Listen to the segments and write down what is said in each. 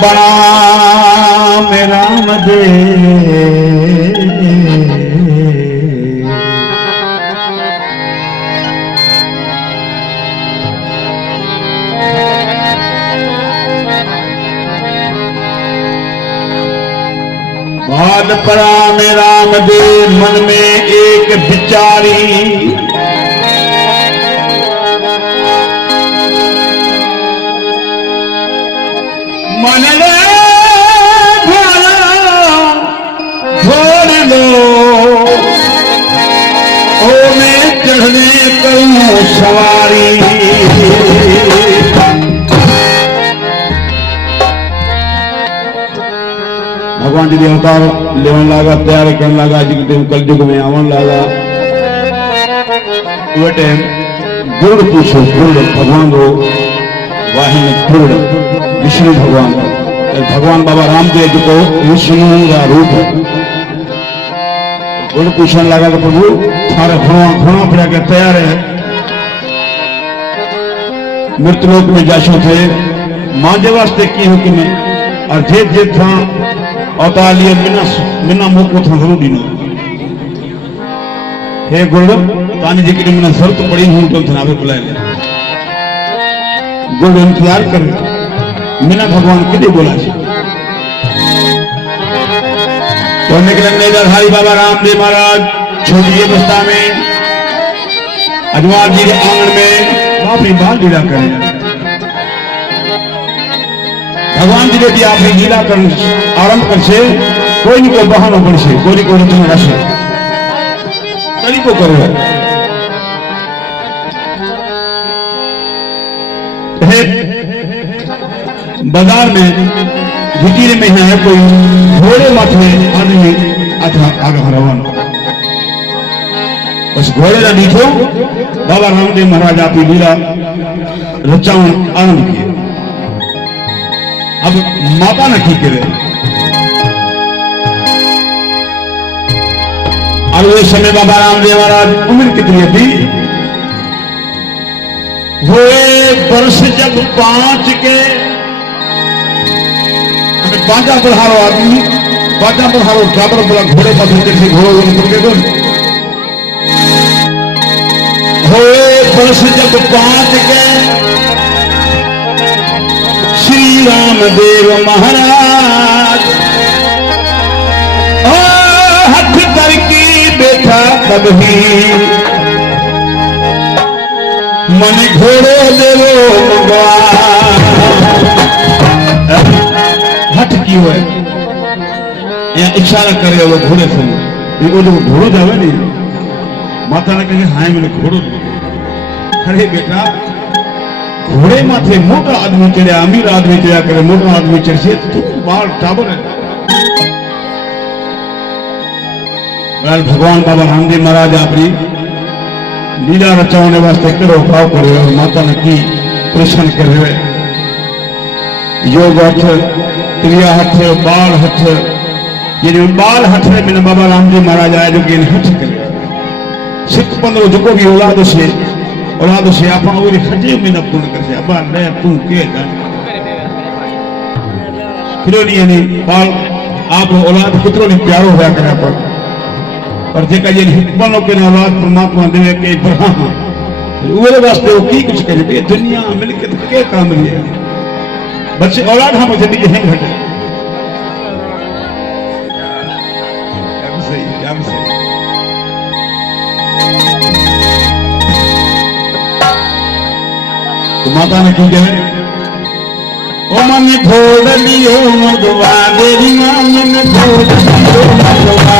प्रणाम राम दे बाद प्रणाम राम दे मन में एक विचारी मन छोड़ लो ओ मैं चढ़ने करूं सवारी भगवान जी अवतार लेवन लगा तैयार करने लगा जी कल युग में आवन लगा वो टाइम गुड़ पूछो गुड़ भगवान रो वाहिन गुड़ विष्णु भगवान भगवान बाबा रामदेव जी को विष्णु का रूप गुड़ पूछने लगा कि प्रभु थारे घोड़ा फिरा के तैयार है मृतलोक में जाशो थे मांजे वास्ते की हुक्म में और जेत जेत था अवतार लिए मिना मौको था जरूर दी हे गुड़ तानी जी की मैंने जरूरत पड़ी हूं तो थे बुलाए गुड़ इंतजार कर मीना भगवान कितने बोला तो निकले नेत्रधारी बाबा रामदेव महाराज छोटी अवस्था में अजवार जी के आंगन में अपनी बाल लीला करें भगवान जी ने अपनी लीला कर आरंभ कर से कोई नहीं कोई बहाना बन से कोई कोई रचना रसे करी को करो बाजार में झुटीरे में है कोई घोड़े माथे आदमी अथा आगे रवान बस घोड़े का नीचो बाबा रामदेव महाराज आपकी लीला रचावन आनंद किए अब माता ने की करे और उस समय बाबा रामदेव महाराज उम्र कितनी थी हुए वर्ष जब 5 के बाजा बढ़ारो आदमी बाजा बढ़ारो ड्राइवर बोला घोड़े पर बैठे थे घोड़े उनके गुण हुए वर्ष जब 5 के श्री रामदेव महाराज हथ करके बैठा तब ही मन घोड़ो देवो हट की हुआ या इशारा करे वो घोड़े से वो जो घोड़ो जावे नहीं माता ने कहे हाँ मैंने घोड़ो अरे बेटा घोड़े माथे मोटा आदमी चढ़े अमीर आदमी चढ़ा करे मोटा आदमी चढ़े तू बाल टाबर है भगवान बाबा रामदेव महाराज अपनी लीला रचाने वास्ते करो भाव करे और माता ने की प्रश्न कर रहे योग हथ क्रिया हथ बाल हथ ये बाल हथ है मैंने बाबा रामदेव महाराज आया जो कि हथ करे सिख पंद्रह जो भी औलाद से आप हजे में न पूर्ण कर अबा ले तू के फिर नहीं बाल आप औलाद कुतरो नहीं प्यारो होया करे पर जेका ये हिकमनो के औलाद परमात्मा देवे के ब्रह्मा उरे वास्ते वो की कुछ करे दुनिया मिलके के काम लिया बच्चे औलाद हम जब ये हैं घटे याम से तो माता ने क्यों कहे ओ मन छोड़ लियो मधुआ देवी मन छोड़ लियो मधुआ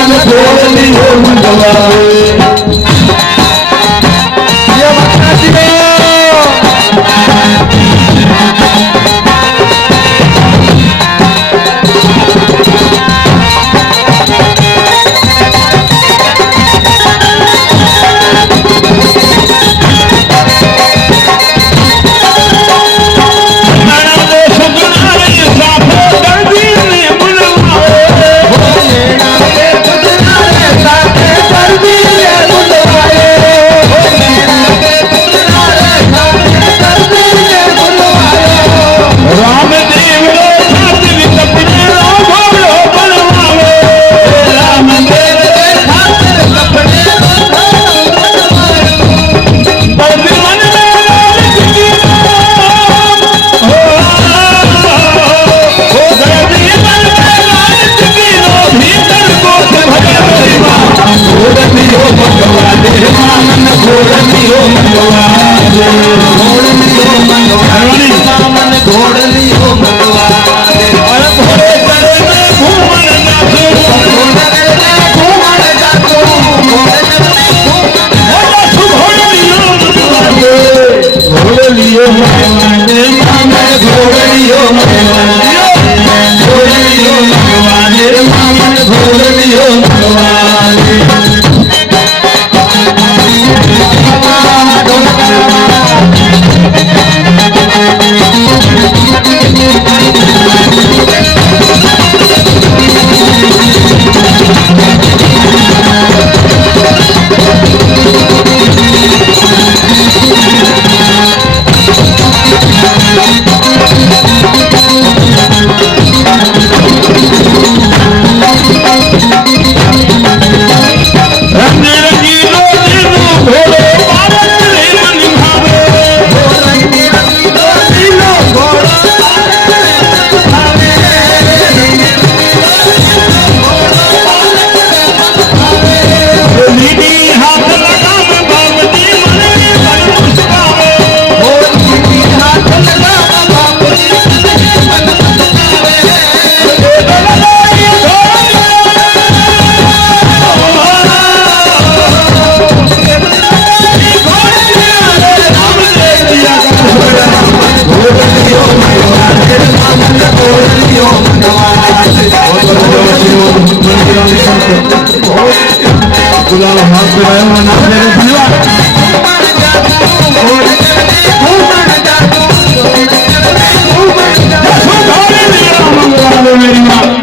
मन घोड़ लियो मंगवावे ये बता दियो गुलाल हाथ में आया हुआ नाम ले मेरी माँ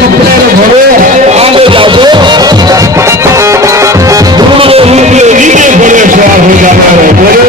कपड़े घरे आगे जाओ नीचे बड़े सवार हो जाता है